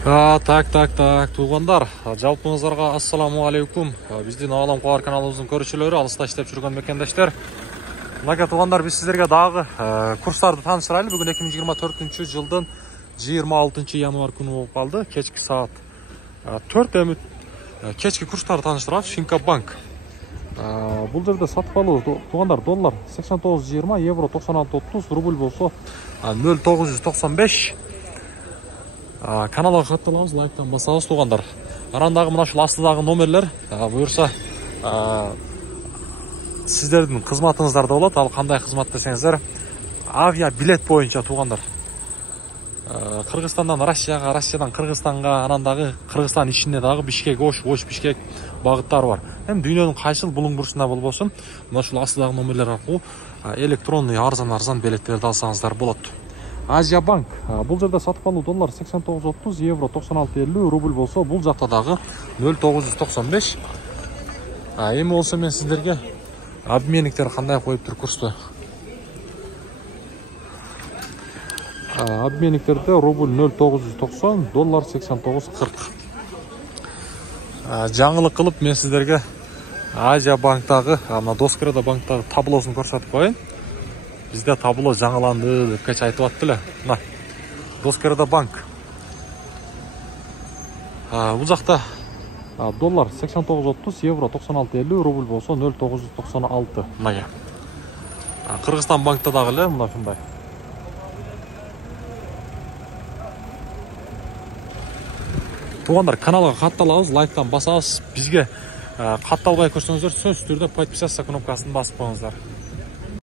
Так, туғандар, жалпыңыздарға ассаламу алейкум. Біздің Алам Қуар каналымыздың көрушілері, алыста іштеп жүрген мекендаштар. Мына туғандар, біз сіздерге дағы курстарды таныстырайлы. Бүгін 2024 жылдың 26 январ күні болып қалды. Кешкі саат 4 кешкі курстарды таныстырады. Шинка банк. Бұл жерде сатып алу туғандар доллар 89.20, евро 96.30, рубль болса 0.995. Каналға хатталамыз, лайктан басамыз туғандар. Арандағы мына шул астыдағы номерлер бұйырса сіздердің қызматыңыздарда болады. Ал қандай қызмат десеңіздер, авиа билет бойынша туғандар. Қырғызстандан Россияға, Россиядан Қырғызстанға, арандағы Қырғызстан ішінде дағы Бишкек, Ош Бишкек бағыттары бар. Hem дүйненің қайсыл бұлың бұрышында болсын, мына шул астыдағы номерлер арқылы электронный арзан билеттерді алсаңыздар болады. Азия банк. Бұл жерде сатып алу доллар 89.30, евро 96.50, рубль болса, бұл жақтадағы 0.995. Емі болса мен сіздерге обменниктер қандай қойып тұр курсты. Обменниктерде рубль 0.990, доллар 89.40. Жаңылық қылып мен сіздерге Азия банктағы, Доскреда банктағы таблосын көрсетіп қойын. Бізде табло жаңыланды деп кәч айтып аттылы. Доскреда банк. Бұл жақта доллар 89.30, евро 96.50, рубль болса 0.996. Қырғызстан банкта дағылы, мұна шындай. Туғандар, каналға қатталауыз, лайктан басауыз. Бізге қатталбай көрсеңіздер, сөз түрде подписаться кнопкасын басып қойыңыздар.